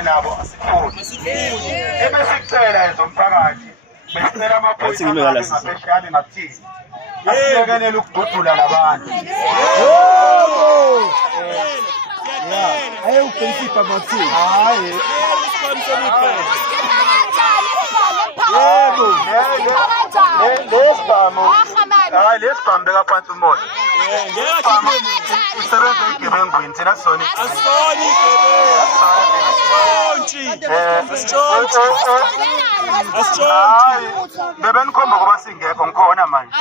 nabo asifuni ebesicela ezomphakathi besicela amaphoyisa ngaphesheya ngakuthini asilekelele ukududula labantu hayi uprincipa mathi hayi lesibhamu bekaphansi umoya isebenza igebengwini thina sisona bebenikhomba kuba singekho ngikhona manje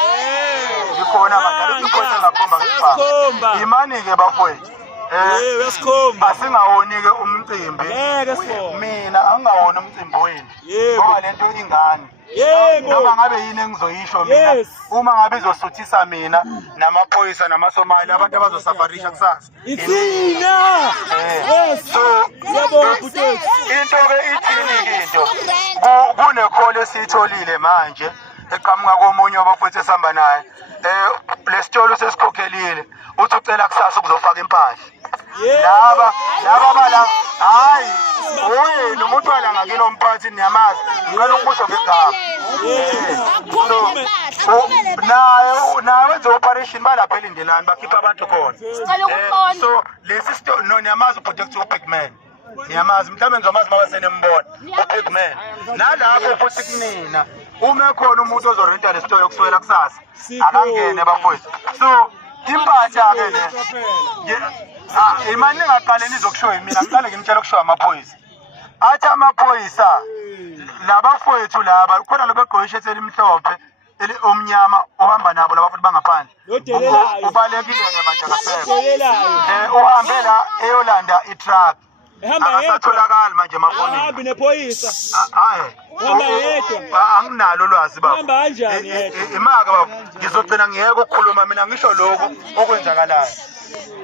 ngikhona manje alokhu iphoyisa ngakhomba ngesibhamu imani-ke bafowethu asingawoni-ke umcimbi mina angingawona umcimbi wenu ngoba lento ingane noma ngabe yini engizoyisho mina uma ngabe izosuthisa mina namaphoyisa namasomali abantu abazosafarisha kusasa into-ke ithini into kunekholo esiyitholile manje eqhamuka komunye wabafowethu esihamba naye lesitolo sesikhokhelile uthi ucela kusasa ukuzofaka impahla laba bala hayi oyena umuntu wala ngakini omphathi niyamazi ngicela ukusho ngegama naye wenza operation balapha elindelani bakhipha abantu khona so lesi sito no niyamazi uprotect ubig man niyamazi mhlawumbe nizomazi mabasenembona ubig man nalapho futhi kunina uma khona umuntu ozorenta lesitolo kusukela kusasa akangene bafowethu so impahla-ke le imani ningaqale nizokushoya mina ngiqale ngimtshela ukushoya amaphoyisa athi amaphoyisa labafowethu laba khona lobegqoke ishethi elimhlophe omnyama ohamba nabo labafuthi bangaphandle ubalekile-ke manje akasekho uhambe la eyolanda itruck akasatholakali manje emafonini anginalo ulwazi baba imaka baba ngizogcina ngiyeke ukukhuluma mina ngisho lokho okwenzakalayo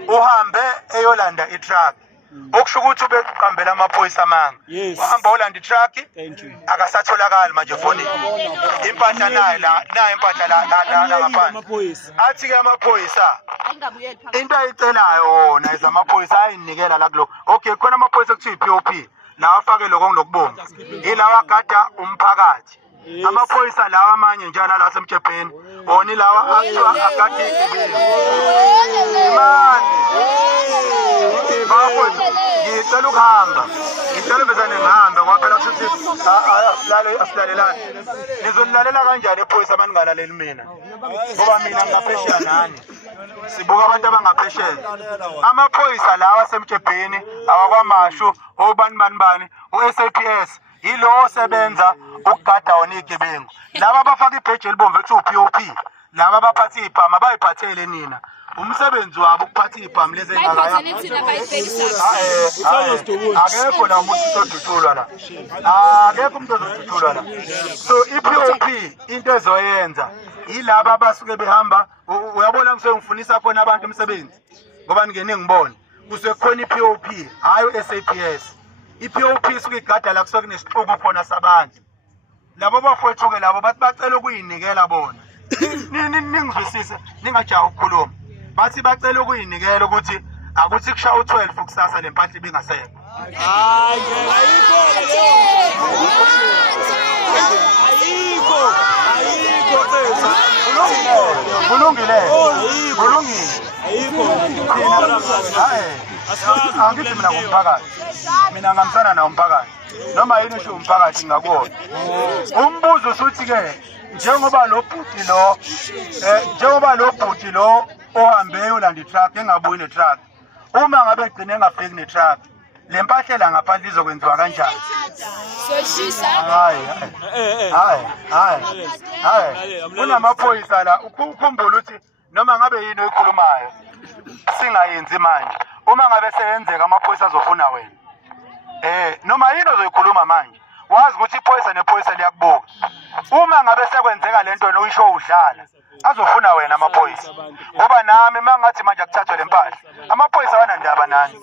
uhambe eyolanda itruck okusho ukuthi ubeqambela amaphoyisa amanga uhamba olanda itruck akasatholakali manje fonini impahla nayo impahla la ngaphandle athi-ke amaphoyisa into ayicelayo wona ezamaphoyisa ayinikela la kulo okay khona amaphoyisa kuthiwa i-POP lawa afake lokho ngilokubonga yilawa agada umphakathi amaphoyisa lawa amanye njalo la semjebheni wona ilawa agada igebeni imani bafowethu ngicela ukuhamba ngicela bezane ngihambe ngoba phela kuthi asilalelani nizonilalela kanjani ephoyisa uma ningalaleli mina ngoba mina ngingaphesheya nani sibuka abantu abangaphesheya amaphoyisa lawa asemjebheni awakwamashu obani u-SAPS yilo osebenza ukugada wona igebengu laba abafaka ibheji elibomvu ethi u-POP laba abaphatha ibhamu abayiphathele nina umsebenzi wabo ukuphatha ibhamu lezi engakaya akekho la umuntu uzoduthulwa la akekho umuntu ozoduthulwa la so i-POP into ezoyenza yilaba abasuke behamba uyabona ngisengifunisa khona abantu umsebenzi ngoba ngene ngibone kusekhona i-POP hayi u-SAPS i-POP isuke igada la kusuke kunesixuku khona sabantu labo bafowethu-ke labo bathi bacela ukuyinikela bona ningizwisise ningajaha ukukhuluma bathi bacela ukuyinikela ukuthi akuthi kushaya u-12 kusasa le mpahla ibingasekho kulungile angithi mina ngumphakathi mina ngihambisana nawo umphakathi noma yini usho umphakathi ngakuwona umbuzo usuthi-ke njengoba lo bhuti lo ohambe eyolanda itruck engabuyi netruck uma ngabe egcine engafiki netruck le mpahla la ngaphandle izokwenziwa kanjani hayi kunamaphoyisa la ukhumbula ukuthi noma ngabe yini oyikhulumayo singayenzi manje uma ngabe seyenzeka amaphoyisa azofuna wena noma yini ozoyikhuluma manje wazi ukuthi iphoyisa nephoyisa liyakubuka uma ngabe sekwenzeka lento noyisho udlala azofuna wena amaphoyisa ngoba nami mangathi manje akuthathwe le mpahla amaphoyisa wanandaba nani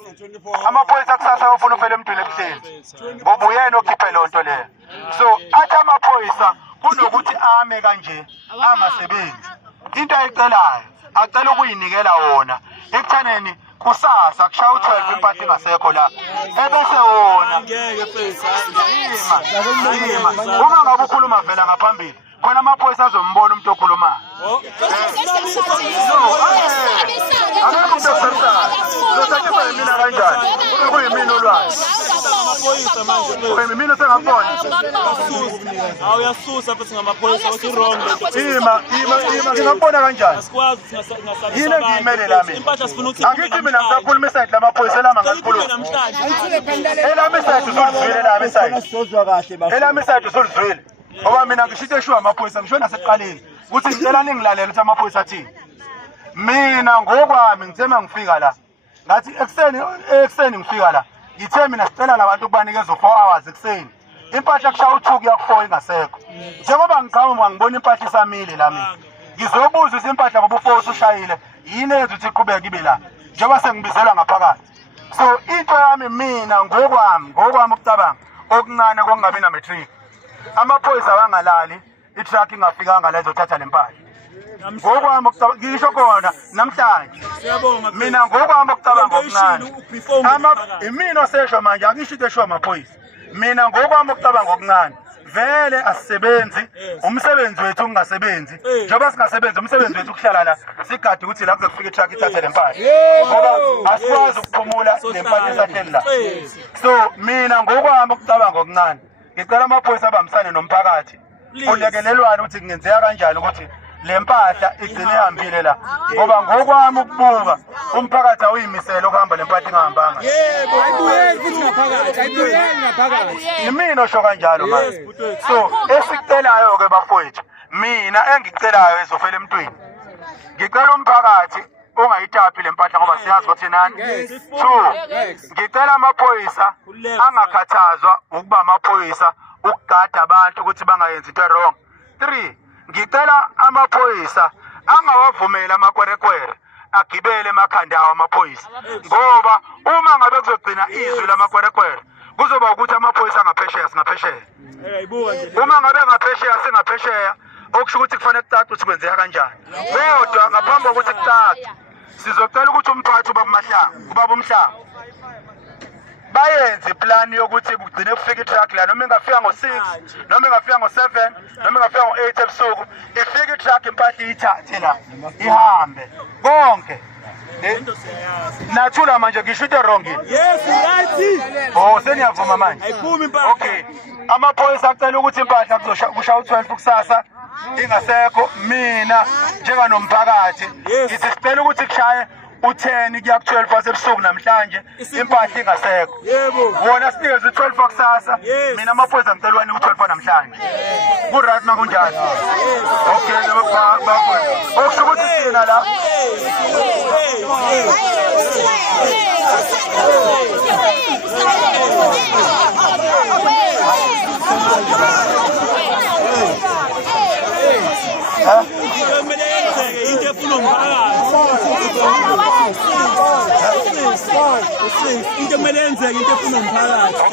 amaphoyisa kusasa ayofuna ufele emntwini ebuhleni ngoba uyena okhiphe lonto leyo so athi amaphoyisa kunokuthi ame kanje angasebenzi into ayicelayo acela ukuyinikela wona ekuthaneni kusasa kushaya u-12 impahla ingasekho la ebese wona uma ngabe ukhuluma vela ngaphambili khona amaphoyisa azombona umuntu okhulumayo uzothathisa yimina kanjani ube kuyimina olwazi mina sengabona awuyasusa futhi ngamaphoyisa uthi wrong ima ngingabona kanjani yini engiyimele la mina angithi mina ngisakhuluma isayidi lamaphoyisa elama ngasikhuluma elami isayidi usulizwile elami isayidi elami isayidi usulizwile ngoba mina ngishite eshuwa amaphoyisa ngisho nasekuqaleni ukuthi ngicela ningilalele ukuthi amaphoyisa athini mina ngokwami ngithema ngifika la ngathi ekseni ngifika la ngithe mina sicela labantu ukubanikeza 4 hours ekseni impahla kushaya u2 kuya ku4 ingasekho njengoba ngiqhamuka ngibona impahla isamile la mina ngizobuza ukuthi impahla ngoba u4 usushayile yini eyenza ukuthi iqhubeke ibe la njengoba sengibizelwa ngaphakathi so into yami mina ngokwami ukucabanga okuncane kongabi na matric amaphoyisa abangalali itruck ingafikanga la izothatha lempahla ngokwami ukucabanga ngisho khona namhlanje mina ngokwami ukucabanga okuncane imina osesho manje angisho into esho amaphoyisa mina ngokwami ukucabanga okuncane vele asisebenzi umsebenzi wethu ungasebenzi njengoba singasebenzi umsebenzi wethu ukuhlala la sigade ukuthi la kuzofika itruck ithathe lempahla ngoba asikwazi ukuphumula lempahla esahleli la so mina ngokwami ukucabanga okuncane ngicela amaphoyisa abambisane nomphakathi kulekelelwana ukuthi kungenzeka kanjani ukuthi lempahla igcine ihambile la ngoba ngokwami ukubuka umphakathi awuyimisela ukuhamba lempahla ingahambanga yebo ayibuyeli futhi ngaphakathi imina osho kanjalo manje so esicelayo ke bafowethu mina engicelayo ezofela emntwini ngicela umphakathi ungayitaphi lempahla ngoba siyazi ukuthi nani 2 ngicela amaphoyisa angakhathazwa ukuba amaphoyisa ukugada abantu ukuthi bangayenzi into wrong 3 ngicela amaphoyisa angawavumela amakwerekwere agibele emakhanda awo amaphoyisa ngoba uma ngabe kuzogcina izwi lamakwerekwere kuzoba ukuthi amaphoyisa angaphesheya singaphesheya uma ngabe ngaphesheya singaphesheya okusho ukuthi kufanele kucace ukuthi kwenzeka kanjani kodwa ngaphambi kokuthi kucace sizocela ukuthi umphathi ubaba umhlanga bayenze plan yokuthi kugcine kufika itruck la noma ingafika ngo6 noma ingafika ngo7 noma ingafika ngo8 ebusuku ifika itruck impahla ithathe la ihambe konke nathula manje ngisho into wrong yes right oh seniyavuma manje ayiphumi impahla okay amaphoyisa acela ukuthi impahla kushaya u12 kusasa ingasekho mina njenganomphakathi ngithi sicela ukuthi kushaye u10 kuya ku12 wasebusuku namhlanje impahla ingasekho yebo wona sinikeze u12 wakusasa mina amaphoyisa ngicela wani u12 wanamhlanje ku right makunjani okay bafowethu okusho ukuthi sina la into efuna umphakathi into kumele yenzeke into efuna umphakathi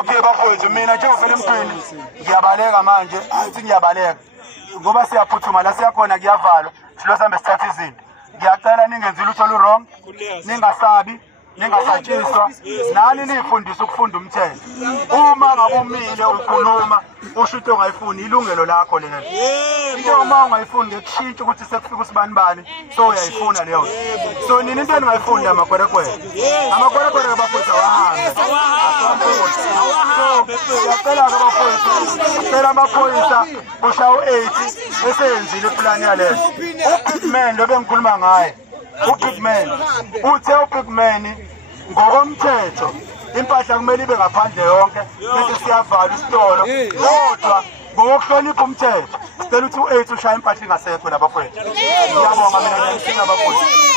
okay bafowethu mina njengofela emntwini ngiyabaleka manje athi ngiyabaleka ngoba siyaphuthuma la siyakhona kuyavalwa silo sambe sithatha izinto ngiyacela ningenzi lutho lu-wrong ningasabi ningasatshiswa nani nifundisa ukufunda umthetho uma ngabe umile ukhuluma usho into ongayifuni ilungelo lakho lelo into uma ungayifuni ngekushintsha ukuthi sekufika usibani so uyayifuna leyo so nini into eningayifuni amakwerekwere abafowethu ngiyacela ke bafowethu cela amaphoyisa kushaya u8 eseyenzile iplan yaleyo uPigman lo bengikhuluma ngaye uPigman uthe uPigman ngokomthetho impahla kumele ibe ngaphandle yonke bese siyavala isitolo kodwa ngokuhlonipha umthetho sicela ukuthi u8 ushaya impahla ingasekho labafowethu ngiyabonga mina ngiyasinga abafowethu